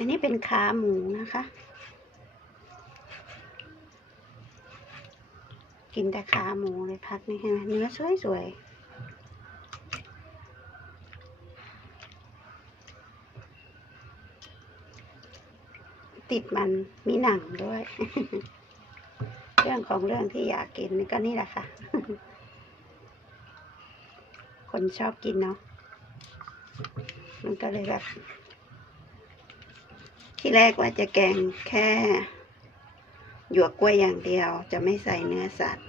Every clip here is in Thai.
อันนี้เป็นขาหมูนะคะ กินแต่ขาหมูเลยพักนี้เห็นไหมเนื้อสวยๆติดมันมีหนังด้วย เรื่องของเรื่องที่อยากกินก็นี่แหละค่ะ คนชอบกินเนาะมันก็เลยแบบ ที่แรกว่าจะแกงแค่หยวกกล้วยอย่างเดียวจะไม่ใส่เนื้อสัตว์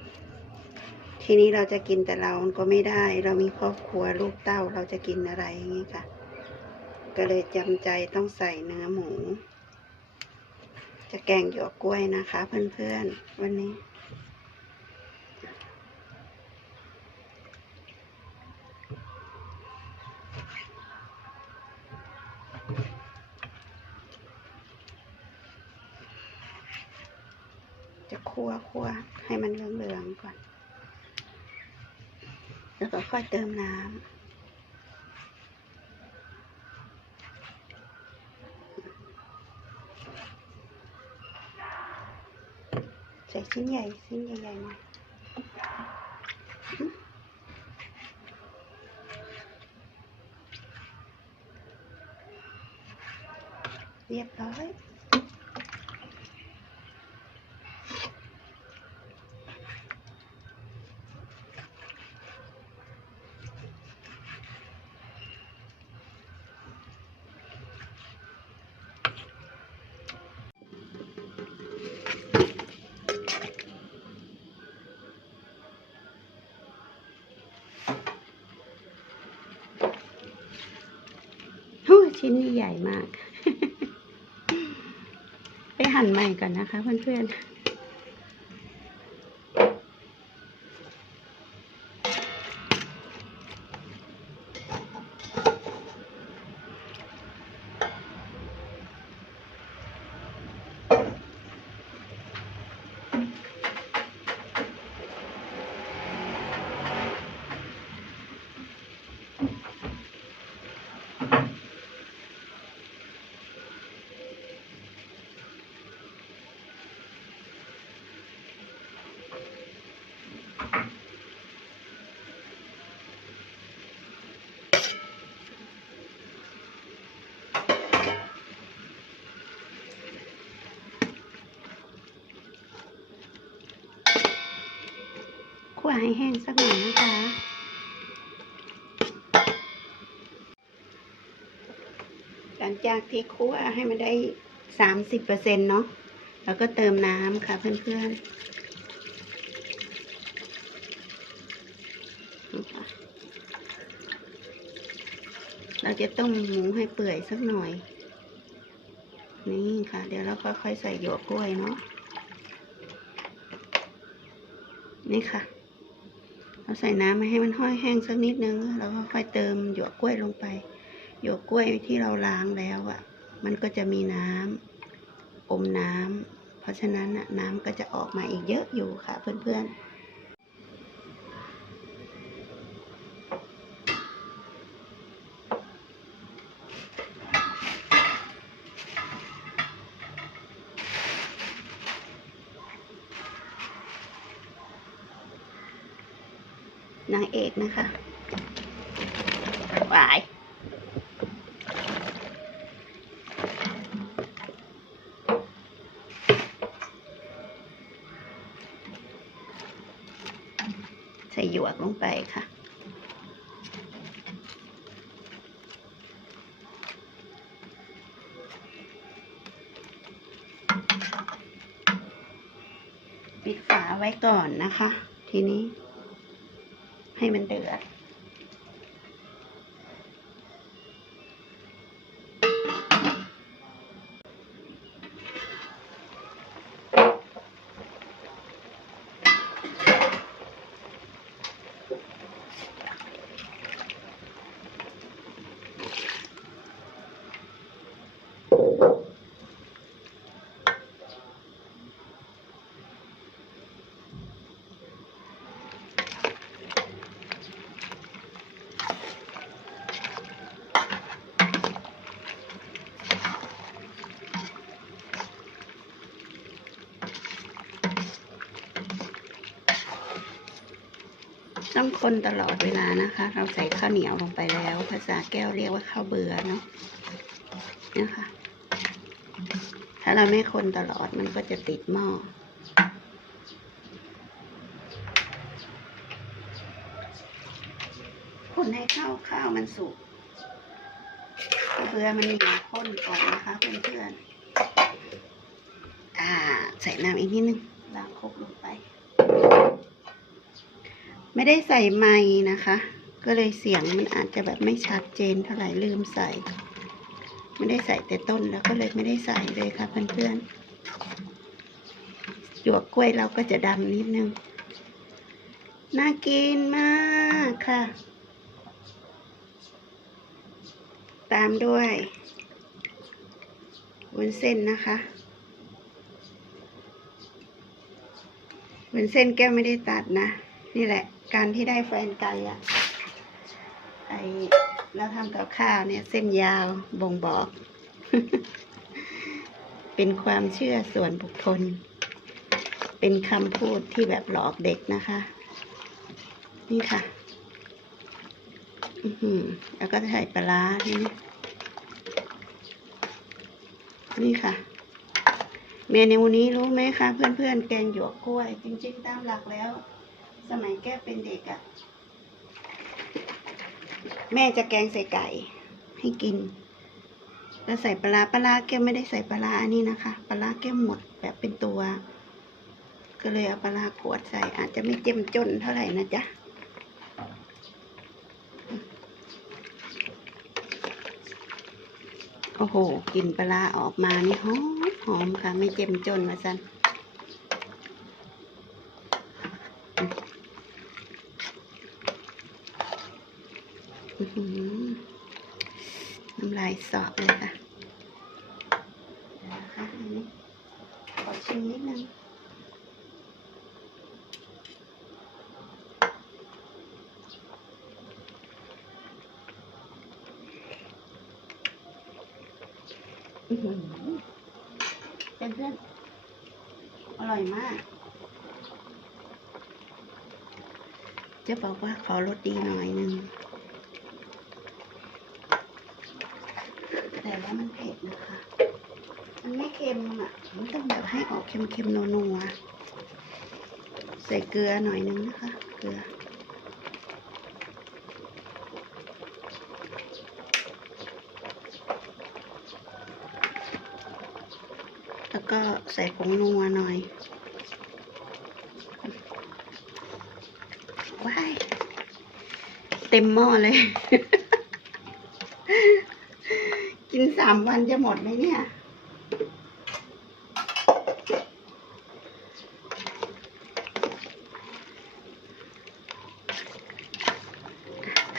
ทีนี้เราจะกินแต่เราก็ไม่ได้ เรามีครอบครัวลูกเต้าเราจะกินอะไรอย่างนี้ค่ะ ก็เลยจำใจต้องใส่เนื้อหมู จะแกงหยวกกล้วยนะคะ เพื่อนๆวันนี้ จะคั่วคั่วให้มันเหลืองๆก่อน แล้วก็ค่อยเติมน้ำใส่ชิ้นใหญ่ชิ้นใหญ่ๆหน่อยเรียบร้อย ชิ้นนี้ใหญ่มาก ไปหั่นใหม่ก่อนนะคะเพื่อนๆ ให้แห้งสักหน่อยนะคะหลังจากที่คั่วให้มันได้สามสิบเปอร์เซ็นต์เนาะแล้วก็เติมน้ำค่ะเพื่อนๆนะคะเราจะต้มหมูให้เปื่อยสักหน่อย นี่ค่ะ เดี๋ยวเราค่อยๆใส่หยวกกล้วยเนาะนี่ค่ะ เราใส่น้ำมาให้มันห้อยแห้งสักนิดนึง แล้วก็ค่อยเติมหยวกกล้วยลงไป หยวกกล้วยที่เราล้างแล้วอะ่ะ มันก็จะมีน้ำอมน้ำเพราะฉะนั้นน้ำก็จะออกมาอีกเยอะอยู่ค่ะเพื่อนๆ นางเอกนะคะาย ใส่หยวกลงไปค่ะปิดฝาไว้ก่อนนะคะ ทีนี้ให้มันเดือด ต้องคนตลอดเวลานะคะ เราใส่ข้าวเหนียวลงไปแล้ว ภาษาแก้วเรียกว่าข้าวเบื่อเนาะนะคะ ถ้าเราไม่คนตลอดมันก็จะติดหม้อ คนให้ข้าวข้าวมันสุกเบื่อมันเหนียวข้นก่อนนะคะเพื่อนๆ อ่า ใส่น้ำอีกนิดนึงล้างครกลงไป ไม่ได้ใส่ไม้นะคะ ก็เลยเสียงมันอาจจะแบบไม่ชัดเจนเท่าไหร่ลืมใส่ ไม่ได้ใส่แต่ต้นแล้วก็เลยไม่ได้ใส่เลยค่ะเพื่อนๆหยวกกล้วยเราก็จะดำนิดนึง น่ากินมากค่ะ ตามด้วยวุ้นเส้นนะคะวุ้นเส้นแก้วไม่ได้ตัดนะ นี่แหละ การที่ได้แฟนไก่อะไอ เราทำกับข้าวเนี่ย เส้นยาวบ่งบอก เป็นความเชื่อส่วนบุคคล เป็นคำพูดที่แบบหลอกเด็กนะคะ นี่ค่ะอือหือแล้วก็ใส่ปลาร้าทีนี้นี่ค่ะ เมนูนี้รู้ไหมคะเพื่อนๆ แกงหยวกกล้วย จริง ๆ ตามหลักแล้ว สมัยแก้เป็นเด็กอะ่ะ แม่จะแกงใส่ไก่ให้กิน แล้วใส่ปลาปลาแก้วไม่ได้ใส่ปลาอันนี้นะคะ ปลาแก้วหมดแบบเป็นตัว ก็เลยเอาปลาขวดใส่อาจจะไม่เจ้มจนเท่าไหร่นะจ๊ะโอ้โหกลิ่นปลาร้าออกมานี่หอมหอมค่ะ ไม่เจ็มจนมาสันอื้อหือ น้ำลายสอบเลยค่ะนะคะอันนี้ขอชิมนิดนึงอื้อหือเป็นเพื่อนอร่อยมากจะบอกว่าขอรสดีหน่อยนึง แต่ว่ามัน เผ็ดนะคะ มันไม่เค็มอะ มันต้องแบบให้ออกเค็มๆนัวๆ ใส่เกลือหน่อยนึงนะคะ เกลือแล้วก็ใส่ผงนัวหน่อย ว้าย เต็มหม้อเลย กินสามวันจะหมดไหมเนี่ย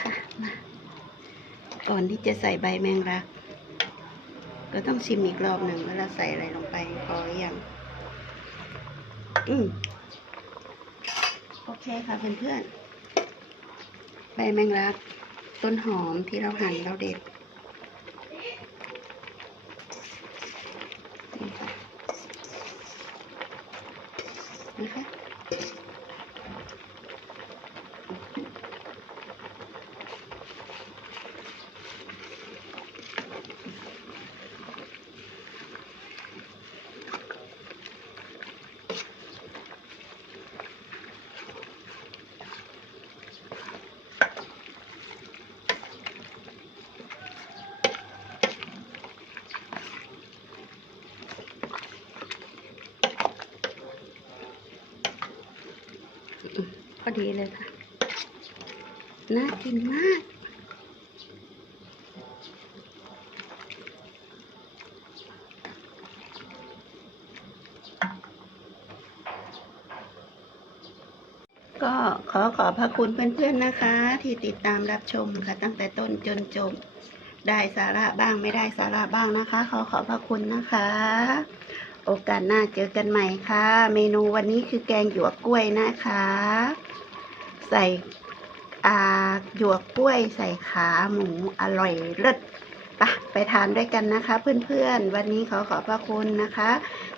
ค่ะมาก่อนที่จะใส่ใบแมงลัก ก็ต้องชิมอีกรอบหนึ่งว่าเราใส่อะไรลงไปพอหรือยัง อืมโอเคค่ะเพื่อนๆใบแมงลัก ต้นหอมที่เราหั่นเราเด็ด นี่ค่ะ น อดีเลยค่ะ น่ากินมาก ก็ขอขอบพระคุณเพื่อนๆนะคะ ที่ติดตามรับชมค่ะ ตั้งแต่ต้นจนจบได้สาระบ้างไม่ได้สาระบ้างนะคะ ขอขอบพระคุณนะคะ โอกาสหน้าเจอกันใหม่ค่ะ เมนูวันนี้คือแกงหยวกกล้วยนะคะ ใส่อาหยวกกล้วยใส่ขาหมูอร่อยเลิศปะไปทานด้วยกันนะคะ เพื่อนๆ วันนี้ขอขอบพระคุณนะคะ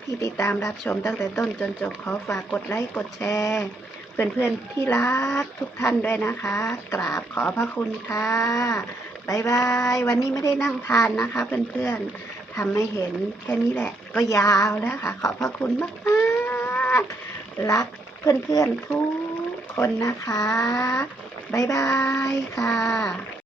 ที่ติดตามรับชมตั้งแต่ต้นจนจบขอฝากกดไลค์กดแชร์ เพื่อนๆที่รักทุกท่านด้วยนะคะ กราบขอพระคุณค่ะบายบายวันนี้ไม่ได้นั่งทานนะคะ เพื่อนๆทำให้เห็นแค่นี้แหละ ก็ยาวแล้วค่ะ ขอพระคุณมากๆ รักเพื่อนๆทุกคนนะคะบายบายค่ะ